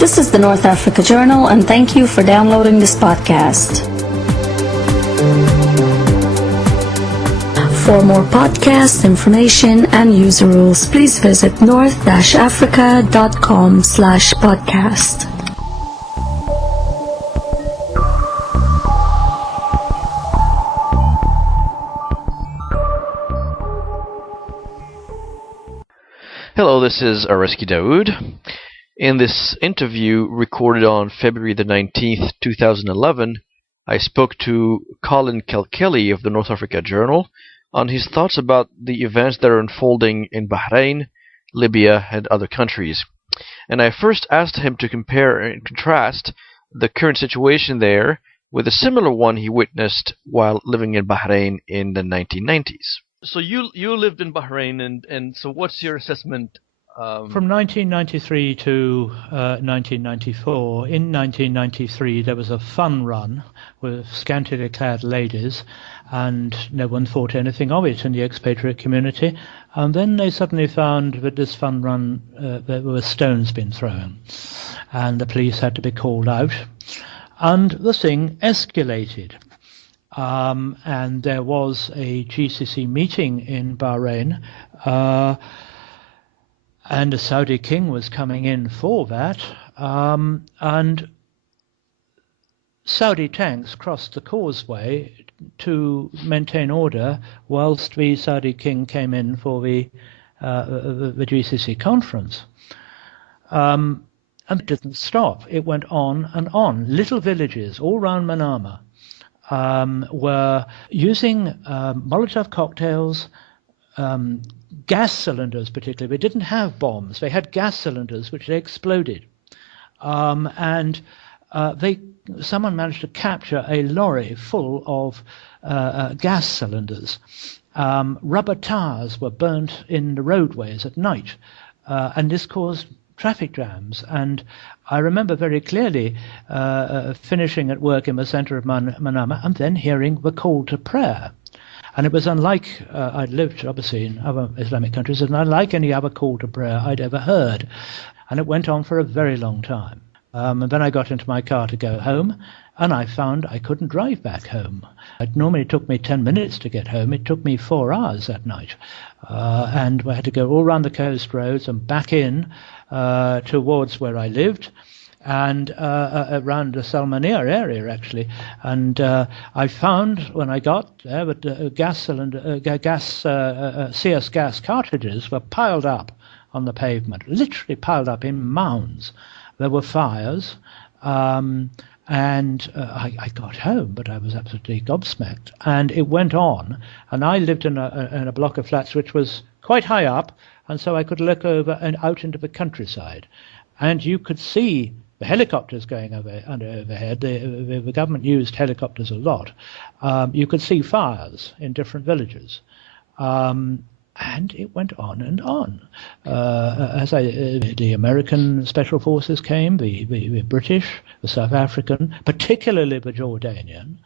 This is the North Africa Journal, and thank you for downloading this podcast. For more podcast information and user rules, please visit north-africa.com/podcast. Hello, this is Arezki Daoud. In this interview recorded on February the 19th, 2011, I spoke to Colin Kilkelly of the North Africa Journal on his thoughts about the events that are unfolding in Bahrain, Libya, and other countries. And I first asked him to compare and contrast the current situation there with a similar one he witnessed while living in Bahrain in the 1990s. So you lived in Bahrain, and so what's your assessment? From 1993 to 1994. In 1993, there was a fun run with scantily clad ladies, and no one thought anything of it in the expatriate community. And then they suddenly found that this fun run, there were stones being thrown, and the police had to be called out, and the thing escalated. And there was a GCC meeting in Bahrain, and the Saudi king was coming in for that, and Saudi tanks crossed the causeway to maintain order whilst the Saudi king came in for the GCC conference. And it didn't stop. It went on and on. Little villages all around Manama were using Molotov cocktails, gas cylinders particularly. They didn't have bombs. They had gas cylinders which they exploded. And someone managed to capture a lorry full of gas cylinders. Rubber tires were burnt in the roadways at night, and this caused traffic jams. And I remember very clearly finishing at work in the center of Manama and then hearing the call to prayer. And it was unlike, I'd lived obviously in other Islamic countries, and unlike any other call to prayer I'd ever heard. And it went on for a very long time. And then I got into my car to go home, and I found I couldn't drive back home. It normally took me 10 minutes to get home. It took me 4 hours that night. And I had to go all around the coast roads and back in towards where I lived, and around the Salmania area actually, and I found when I got there that CS gas cartridges were piled up on the pavement, literally piled up in mounds. There were fires, and I got home, but I was absolutely gobsmacked, and it went on. And I lived in a block of flats which was quite high up, and so I could look over and out into the countryside, and you could see the helicopters going overhead. The government used helicopters a lot. You could see fires in different villages. And it went on and on. The American Special Forces came, the British, the South African, particularly the Jordanian,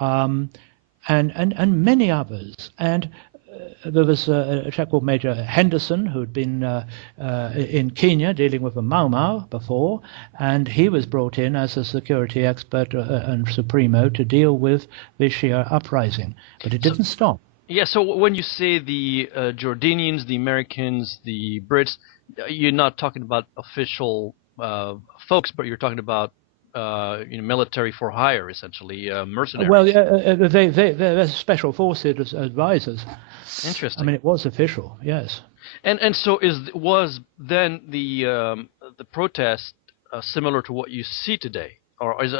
and many others. And there was a chap called Major Henderson who had been in Kenya dealing with the Mau Mau before, and he was brought in as a security expert and supremo to deal with the Shia uprising. But it didn't stop. Yeah, so when you say the Jordanians, the Americans, the Brits, you're not talking about official folks, but you're talking about military for hire, essentially, mercenaries. Well, they're special forces advisors. Interesting. I mean, it was official, yes. And so was then the protest similar to what you see today, or it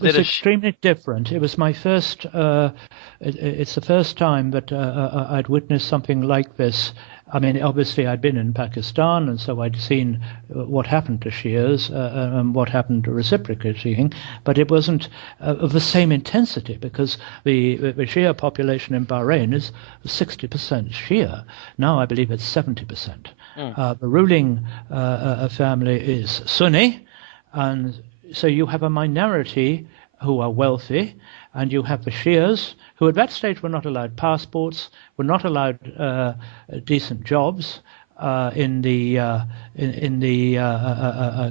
was extremely different. It was my first. It's the first time that I'd witnessed something like this. I mean, obviously, I'd been in Pakistan, and so I'd seen what happened to Shias and what happened to reciprocating, but it wasn't of the same intensity because the Shia population in Bahrain is 60% Shia. Now I believe it's 70%. The ruling family is Sunni, and so you have a minority who are wealthy, and you have the Shias, who at that stage were not allowed passports, were not allowed decent jobs, in the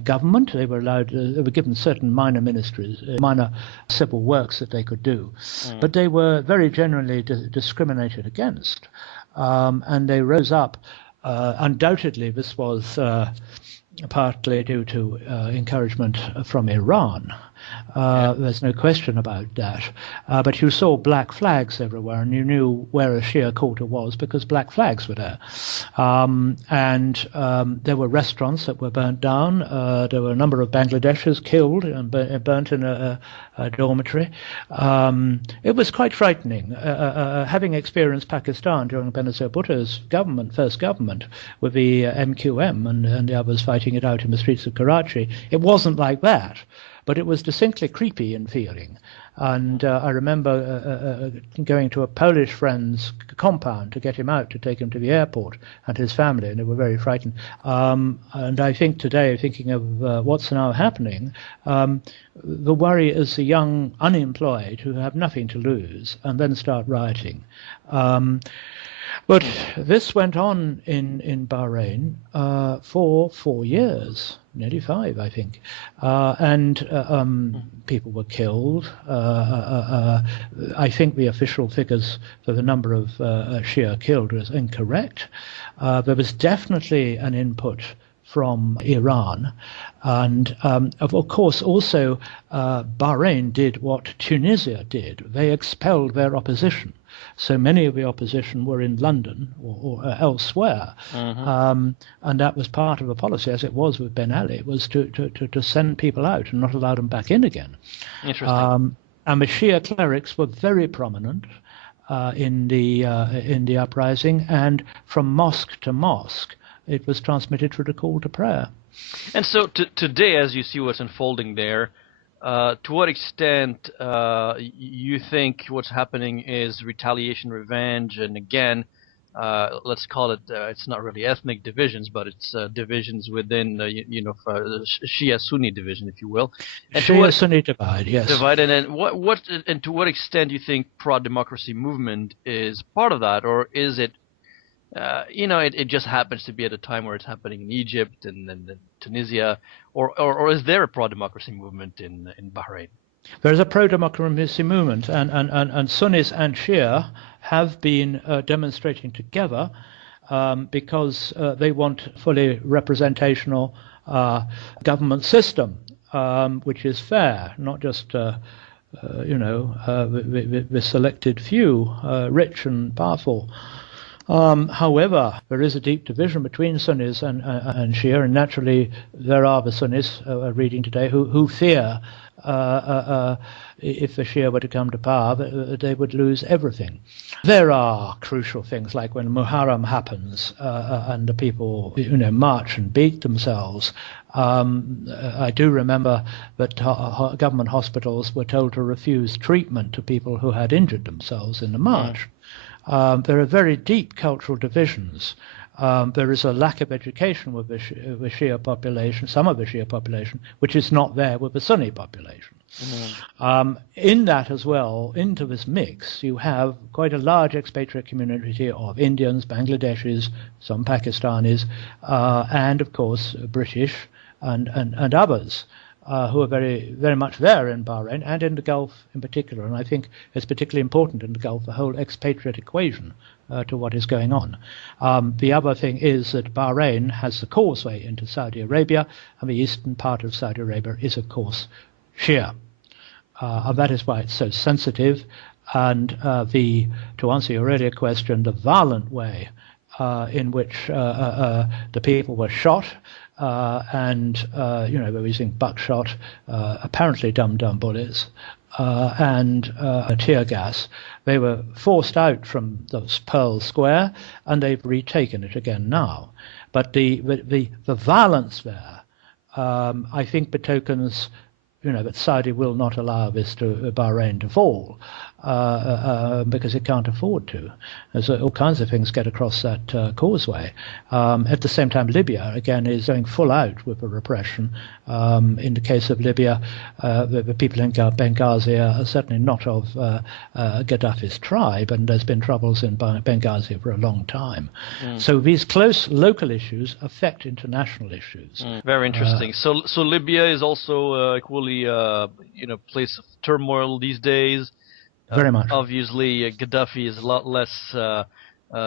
government. They were allowed. They were given certain minor ministries, minor civil works that they could do, but they were very generally discriminated against, and they rose up. Undoubtedly, this was partly due to encouragement from Iran. There's no question about that. But you saw black flags everywhere, and you knew where a Shia quarter was because black flags were there. And there were restaurants that were burnt down. There were a number of Bangladeshis killed and burnt in a dormitory. It was quite frightening. Having experienced Pakistan during Benazir Bhutto's first government, with the MQM and the others fighting it out in the streets of Karachi, it wasn't like that. But it was distinctly creepy in feeling. And I remember going to a Polish friend's compound to get him out, to take him to the airport, and his family, and they were very frightened. And I think today, thinking of what's now happening, the worry is the young unemployed who have nothing to lose and then start rioting. But this went on in Bahrain for 4 years, nearly 5, I think, and people were killed. I think the official figures for the number of Shia killed was incorrect. There was definitely an input from Iran, and of course also Bahrain did what Tunisia did. They expelled their opposition. So many of the opposition were in London or elsewhere, and that was part of the policy, as it was with Ben Ali, was to send people out and not allow them back in again. Interesting. And the Shia clerics were very prominent in the uprising, and from mosque to mosque, it was transmitted through the call to prayer. And so today, as you see what's unfolding there, to what extent you think what's happening is retaliation, revenge, and again, let's call it, it's not really ethnic divisions, but it's divisions within, Shia-Sunni division, if you will. Shia-Sunni divide, yes. Divide, and then and to what extent do you think pro-democracy movement is part of that, or is it, it just happens to be at a time where it's happening in Egypt and Tunisia, or is there a pro-democracy movement in Bahrain? There is a pro-democracy movement, and Sunnis and Shia have been demonstrating together because they want fully representational government system, which is fair, not just the selected few, rich and powerful. However, there is a deep division between Sunnis and Shia, and naturally there are the Sunnis reading today who fear if the Shia were to come to power, they would lose everything. There are crucial things like when Muharram happens and the people march and beat themselves. I do remember that government hospitals were told to refuse treatment to people who had injured themselves in the march. There are very deep cultural divisions. There is a lack of education with the Shia population, some of the Shia population, which is not there with the Sunni population. In that as well, into this mix, you have quite a large expatriate community of Indians, Bangladeshis, some Pakistanis, and of course British and others. Who are very, very much there in Bahrain and in the Gulf in particular. And I think it's particularly important in the Gulf, the whole expatriate equation to what is going on. The other thing is that Bahrain has the causeway into Saudi Arabia, and the eastern part of Saudi Arabia is, of course, Shia. And that is why it's so sensitive. And to answer your earlier question, the violent way in which the people were shot, and they were using buckshot, apparently dum-dum bullets, and tear gas. They were forced out from the Pearl Square, and they've retaken it again now. But the violence there, I think, betokens that Saudi will not allow this to Bahrain to fall. because it can't afford to. So all kinds of things get across that causeway. At the same time, Libya, again, is going full out with the repression. In the case of Libya, the people in Benghazi are certainly not of Gaddafi's tribe, and there's been troubles in Benghazi for a long time. So these close local issues affect international issues. Very interesting. So Libya is also equally, place of turmoil these days. Very much. Obviously, Gaddafi is a lot less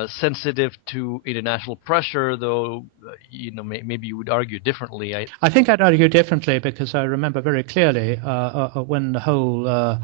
sensitive to international pressure, though. Maybe you would argue differently. I think I'd argue differently because I remember very clearly when the whole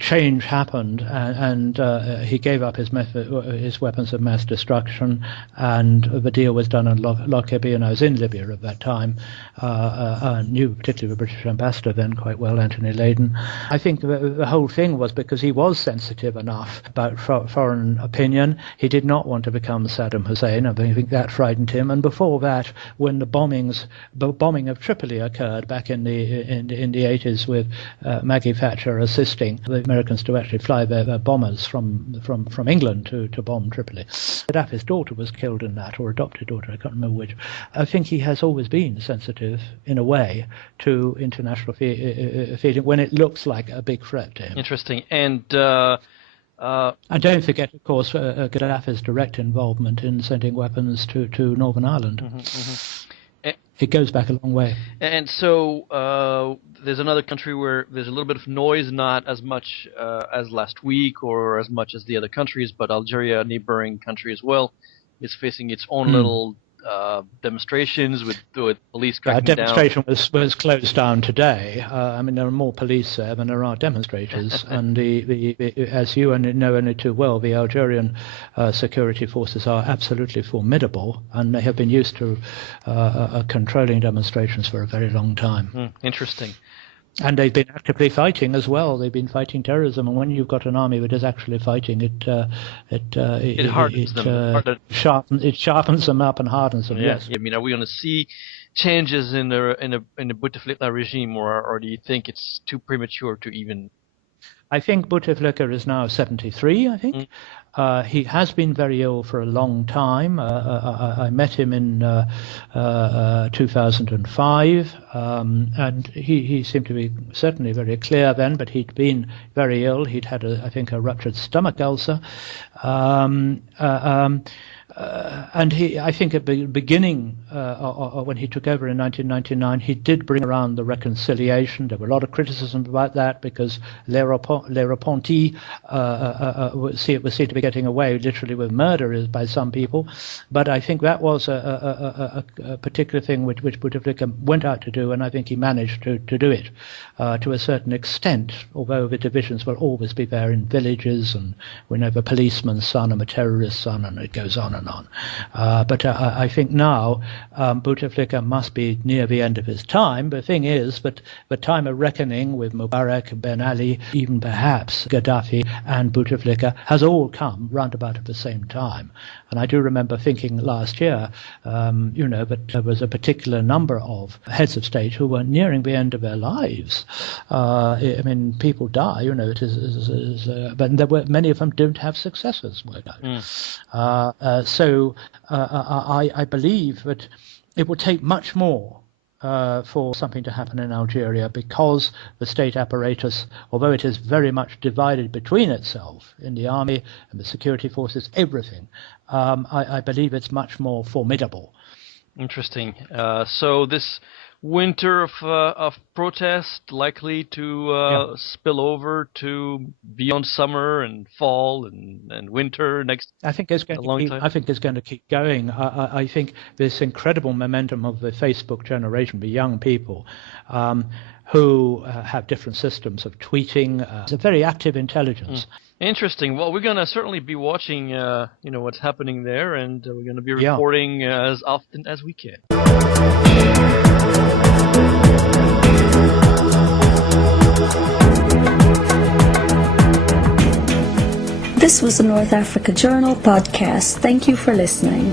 change happened, and he gave up his weapons of mass destruction, and the deal was done on Lockerbie, and I was in Libya at that time. I knew particularly the British ambassador then quite well, Anthony Leyden. I think the whole thing was because he was sensitive enough about foreign opinion. He did not want to become Saddam Hussein. I think that frightened him. And before that, when the bombing of Tripoli occurred back in the 80s with Maggie Thatcher assisting the Americans to actually fly their bombers from England to bomb Tripoli. Gaddafi's daughter was killed in that, or adopted daughter, I can't remember which. I think he has always been sensitive, in a way, to international feeling when it looks like a big threat to him. Interesting. And don't forget, of course, Gaddafi's direct involvement in sending weapons to Northern Ireland. It goes back a long way. And so there's another country where there's a little bit of noise, not as much as last week or as much as the other countries, but Algeria, a neighboring country as well, is facing its own little demonstrations with police cracking down. Demonstration was closed down today. There are more police there than there are demonstrators, and as you know only too well, the Algerian security forces are absolutely formidable, and they have been used to controlling demonstrations for a very long time. Interesting. And they've been actively fighting as well. They've been fighting terrorism, and when you've got an army that is actually fighting, it hardens them. It sharpens them up and hardens them. Yes. Are we going to see changes in the Bouteflika regime, or do you think it's too premature to even? I think Bouteflika is now 73, I think. He has been very ill for a long time. I met him in 2005, and he seemed to be certainly very clear then, but he'd been very ill. He'd had, I think, a ruptured stomach ulcer. And I think at the beginning, when he took over in 1999, he did bring around the reconciliation. There were a lot of criticism about that because Les Repentis was seen to be getting away literally with murder by some people. But I think that was a particular thing which Bouteflika went out to do, and I think he managed to do it to a certain extent, although the divisions will always be there in villages, and we know the policeman's son and the terrorist's son, and it goes on and on. But I think now Bouteflika must be near the end of his time. The thing is that the time of reckoning with Mubarak, Ben Ali, even perhaps Gaddafi and Bouteflika has all come round about at the same time. And I do remember thinking last year, that there was a particular number of heads of state who were nearing the end of their lives. People die, but there were many of them don't have successors worked out. So I believe that it will take much more for something to happen in Algeria, because the state apparatus, although it is very much divided between itself in the army and the security forces, everything, I believe it's much more formidable. Interesting. So this winter of protest likely to spill over to beyond summer and fall and winter next. I think it's going to keep going. I think this incredible momentum of the Facebook generation, the young people, who have different systems of tweeting. It's a very active intelligence. Interesting. Well, we're going to certainly be watching, what's happening there, and we're going to be reporting as often as we can. This was the North Africa Journal podcast. Thank you for listening.